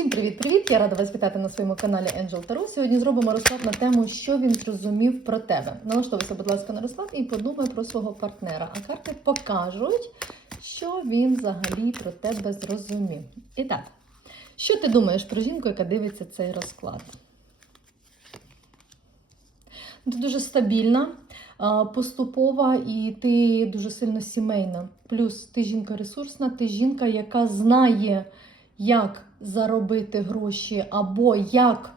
Всім привіт-привіт! Я рада вас вітати на своєму каналі Angel Tarot. Сьогодні зробимо розклад на тему, що він зрозумів про тебе. Налаштовуйся, будь ласка, на розклад і подумай про свого партнера. А карти покажуть, що він взагалі про тебе зрозумів. І так, що ти думаєш про жінку, яка дивиться цей розклад? Ти дуже стабільна, поступова і ти дуже сильно сімейна. Плюс ти жінка ресурсна, ти жінка, яка знає, як заробити гроші, або як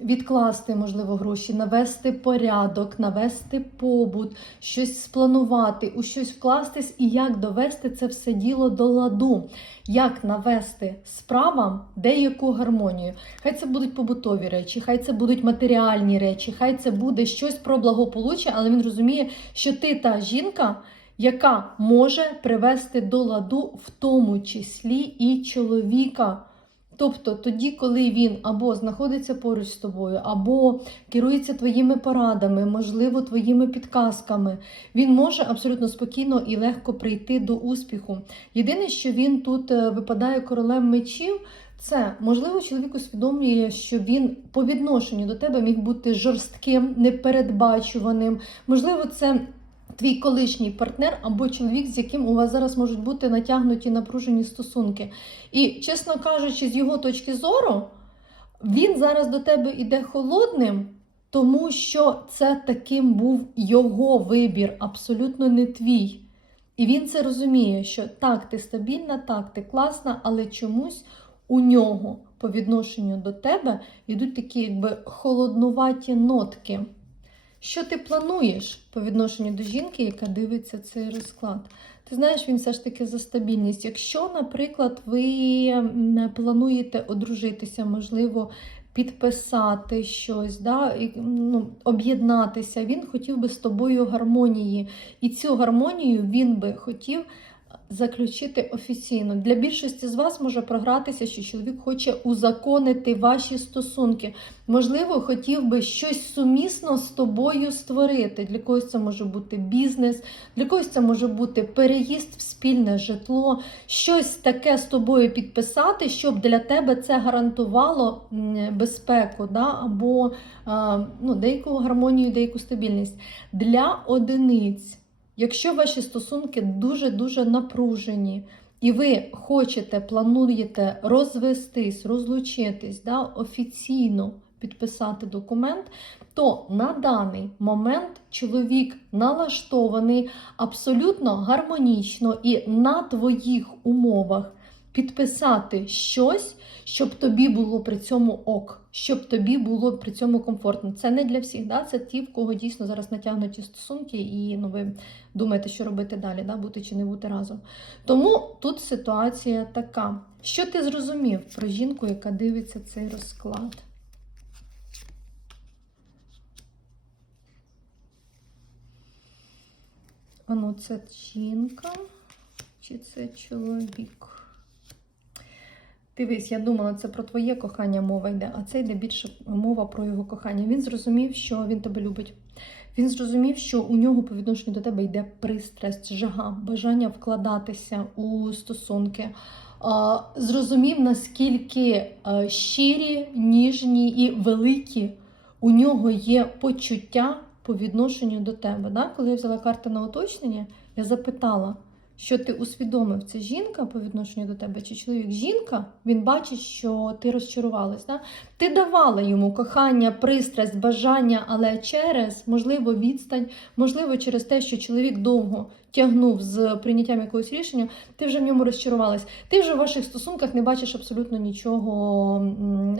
відкласти, можливо, гроші, навести порядок, навести побут, щось спланувати, у щось вкластись і як довести це все діло до ладу, як навести справам деяку гармонію. Хай це будуть побутові речі, хай це будуть матеріальні речі, хай це буде щось про благополуччя, але він розуміє, що ти та жінка. Яка може привести до ладу в тому числі і чоловіка. Тобто тоді, коли він або знаходиться поруч з тобою, або керується твоїми порадами, можливо, твоїми підказками, він може абсолютно спокійно і легко прийти до успіху. Єдине, що він тут е, випадає королем мечів, це можливо, чоловік усвідомлює, що він по відношенню до тебе міг бути жорстким, непередбачуваним. Можливо, це. Твій колишній партнер або чоловік, з яким у вас зараз можуть бути натягнуті напружені стосунки. І, чесно кажучи, з його точки зору, він зараз до тебе іде холодним, тому що це таким був його вибір, абсолютно не твій. І він це розуміє, що так, ти стабільна, так, ти класна, але чомусь у нього по відношенню до тебе йдуть такі, якби холоднуваті нотки. Що ти плануєш по відношенню до жінки, яка дивиться цей розклад? Ти знаєш, він все ж таки за стабільність. Якщо, наприклад, ви не плануєте одружитися, можливо, підписати щось, да, і, ну, об'єднатися, він хотів би з тобою гармонії. І цю гармонію він би хотів заключити офіційно. Для більшості з вас може програтися, що чоловік хоче узаконити ваші стосунки. Можливо, хотів би щось сумісно з тобою створити. Для когось це може бути бізнес, для когось це може бути переїзд в спільне житло, щось таке з тобою підписати, щоб для тебе це гарантувало безпеку, да? або ну, деяку гармонію, деяку стабільність. Для одиниць. Якщо ваші стосунки дуже-дуже напружені, і ви хочете, плануєте розвестись, розлучитись, да, офіційно підписати документ, то на даний момент чоловік налаштований абсолютно гармонічно і на твоїх умовах підписати щось, щоб тобі було при цьому ок, щоб тобі було при цьому комфортно. Це не для всіх, да? це ті, в кого дійсно зараз натягнуті стосунки, і ну, ви думаєте, що робити далі, да? бути чи не бути разом. Тому тут ситуація така. Що ти зрозумів про жінку, яка дивиться цей розклад? Ану, це жінка чи це чоловік? Дивись, я думала, це про твоє кохання мова йде, а це йде більше мова про його кохання. Він зрозумів, що він тебе любить. Він зрозумів, що у нього по відношенню до тебе йде пристрасть, жага, бажання вкладатися у стосунки. Зрозумів, наскільки щирі, ніжні і великі у нього є почуття по відношенню до тебе. Коли я взяла карти на уточнення, я запитала, що ти усвідомив, це жінка по відношенню до тебе, чи чоловік жінка, він бачить, що ти розчарувалась. Да? Ти давала йому кохання, пристрасть, бажання, але через, можливо, відстань, можливо, через те, що чоловік довго тягнув з прийняттям якогось рішення, ти вже в ньому розчарувалась. Ти вже в ваших стосунках не бачиш абсолютно нічого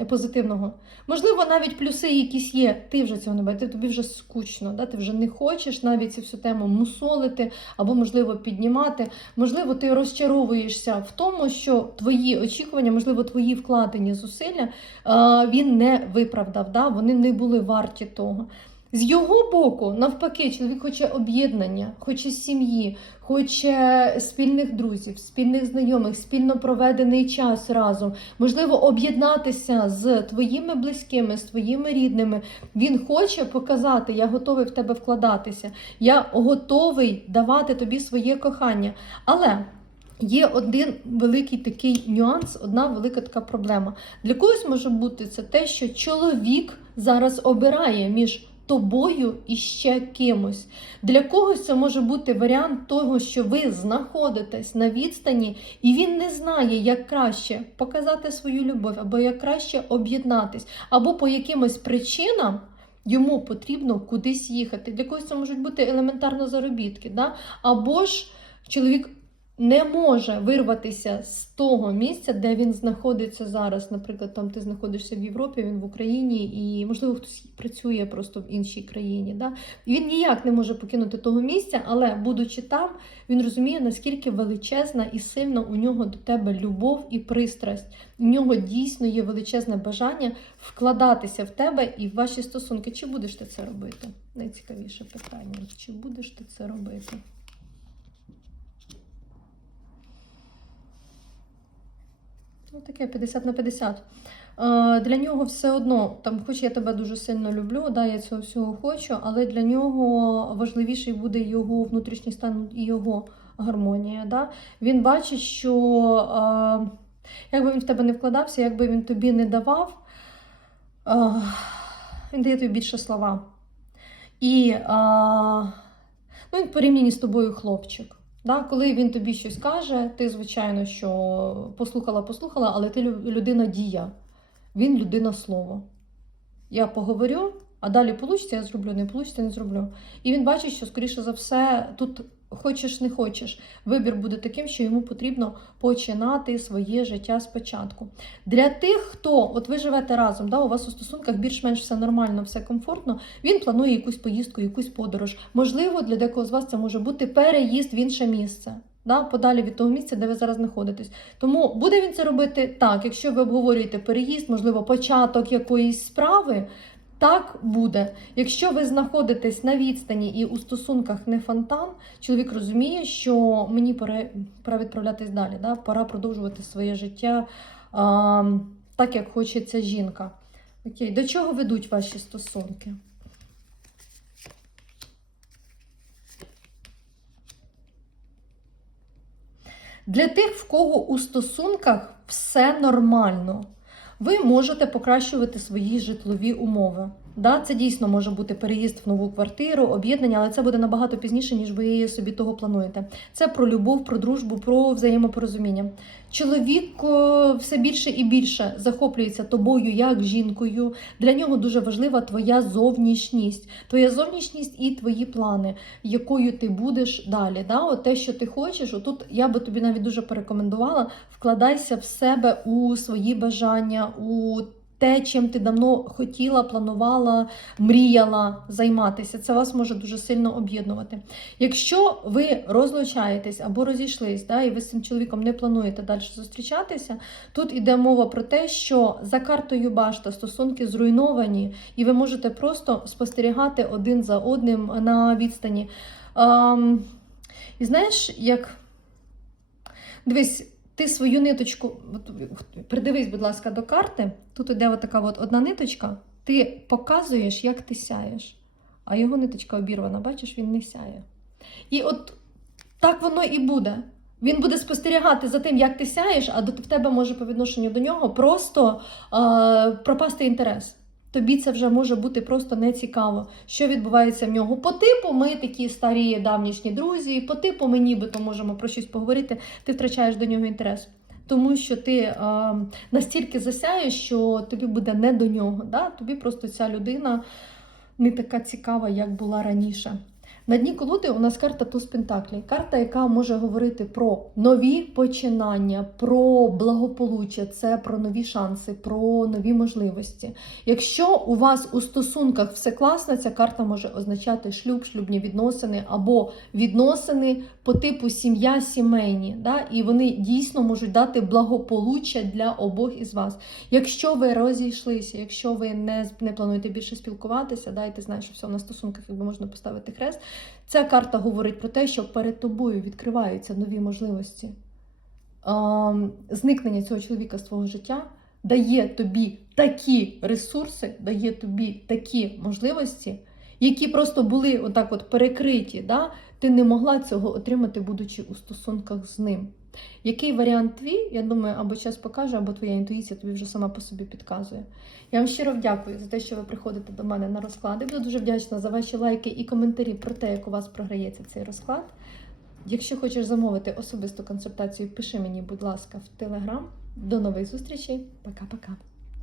позитивного. Можливо, навіть плюси якісь є, ти вже цього не бачиш, тобі вже скучно, да? ти вже не хочеш навіть цю всю тему мусолити або, можливо, піднімати. Можливо, ти розчаровуєшся в тому, що твої очікування, можливо, твої вкладені зусилля він не виправдав, да? вони не були варті того. З його боку, навпаки, чоловік хоче об'єднання, хоче сім'ї, хоче спільних друзів, спільних знайомих, спільно проведений час разом. Можливо, об'єднатися з твоїми близькими, з твоїми рідними. Він хоче показати, я готовий в тебе вкладатися, я готовий давати тобі своє кохання. Але Є один великий такий нюанс, одна велика така проблема. Для когось може бути це те, що чоловік зараз обирає між тобою і ще кимось. Для когось це може бути варіант того, що ви знаходитесь на відстані, і він не знає, як краще показати свою любов, або як краще об'єднатись, або по якимось причинам. Йому потрібно кудись їхати. Для когось це можуть бути елементарно заробітки, да? або ж чоловік не може вирватися з того місця, де він знаходиться зараз. Наприклад, там ти знаходишся в Європі, він в Україні, і можливо хтось працює просто в іншій країні. Да? Він ніяк не може покинути того місця, але будучи там, він розуміє, наскільки величезна і сильна у нього до тебе любов і пристрасть. У нього дійсно є величезне бажання вкладатися в тебе і в ваші стосунки. Чи будеш ти це робити? Найцікавіше питання. Чи будеш ти це робити? Ну, таке 50 на 50. Е, Для нього все одно, там, хоч я тебе дуже сильно люблю, да, я цього всього хочу, але для нього важливіший буде його внутрішній стан і його гармонія. Да? Він бачить, що е, як би він в тебе не вкладався, як би він тобі не давав, е, він дає тобі більше слова. І ну, він порівняні з тобою хлопчик. Да, коли він тобі щось каже, ти, звичайно, що послухала, послухала, але ти людина дія. Він людина слово. Я поговорю, а далі получиться, я зроблю, не получиться, не зроблю. І він бачить, що, скоріше за все, тут хочеш, не хочеш. Вибір буде таким, що йому потрібно починати своє життя спочатку. Для тих, хто, от ви живете разом, да, у вас у стосунках більш-менш все нормально, все комфортно, він планує якусь поїздку, якусь подорож. Можливо, для декого з вас це може бути переїзд в інше місце. Да, подалі від того місця, де ви зараз знаходитесь. Тому буде він це робити так, якщо ви обговорюєте переїзд, можливо, початок якоїсь справи, так буде. Якщо ви знаходитесь на відстані і у стосунках не фонтан, чоловік розуміє, що мені пора, пора відправлятись далі, да? пора продовжувати своє життя а, так, як хочеться жінка. Окей, до чого ведуть ваші стосунки? Для тих, в кого у стосунках все нормально, ви можете покращувати свої житлові умови. Да, це дійсно може бути переїзд в нову квартиру, об'єднання, але це буде набагато пізніше, ніж ви собі того плануєте. Це про любов, про дружбу, про взаємопорозуміння. Чоловік все більше і більше захоплюється тобою як жінкою. Для нього дуже важлива твоя зовнішність, твоя зовнішність і твої плани, якою ти будеш далі. Да? От те, що ти хочеш, отут я би тобі навіть дуже порекомендувала, вкладайся в себе у свої бажання, у те, чим ти давно хотіла, планувала, мріяла займатися. Це вас може дуже сильно об'єднувати. Якщо ви розлучаєтесь або розійшлись, да, і ви з цим чоловіком не плануєте далі зустрічатися, тут іде мова про те, що за картою башта стосунки зруйновані, і ви можете просто спостерігати один за одним на відстані. Ем, і знаєш, як дивись. Ти свою ниточку, от, придивись, будь ласка, до карти. Тут іде така от одна ниточка. Ти показуєш, як ти сяєш. А його ниточка обірвана, бачиш, він не сяє. І от так воно і буде. Він буде спостерігати за тим, як ти сяєш, а до в тебе може по відношенню до нього просто е, пропасти інтерес. Тобі це вже може бути просто нецікаво, що відбувається в нього. По типу, ми такі старі давнішні друзі, по типу, ми нібито можемо про щось поговорити, ти втрачаєш до нього інтерес. Тому що ти е, настільки засяєш, що тобі буде не до нього. Да? Тобі просто ця людина не така цікава, як була раніше. На дні колоди у нас карта Туз Пентаклі. Карта, яка може говорити про нові починання, про благополуччя, це про нові шанси, про нові можливості. Якщо у вас у стосунках все класно, ця карта може означати шлюб, шлюбні відносини або відносини по типу сім'я сімейні. Да? І вони дійсно можуть дати благополуччя для обох із вас. Якщо ви розійшлися, якщо ви не, не плануєте більше спілкуватися, дайте знати, що все на стосунках якби можна поставити хрест. Ця карта говорить про те, що перед тобою відкриваються нові можливості. Зникнення цього чоловіка з твого життя дає тобі такі ресурси, дає тобі такі можливості, які просто були отак от перекриті. Да? Ти не могла цього отримати, будучи у стосунках з ним. Який варіант твій? Я думаю, або час покаже, або твоя інтуїція тобі вже сама по собі підказує. Я вам щиро дякую за те, що ви приходите до мене на розклади. Буду дуже вдячна за ваші лайки і коментарі про те, як у вас програється цей розклад. Якщо хочеш замовити особисту консультацію, пиши мені, будь ласка, в телеграм. До нових зустрічей. Пока-пока.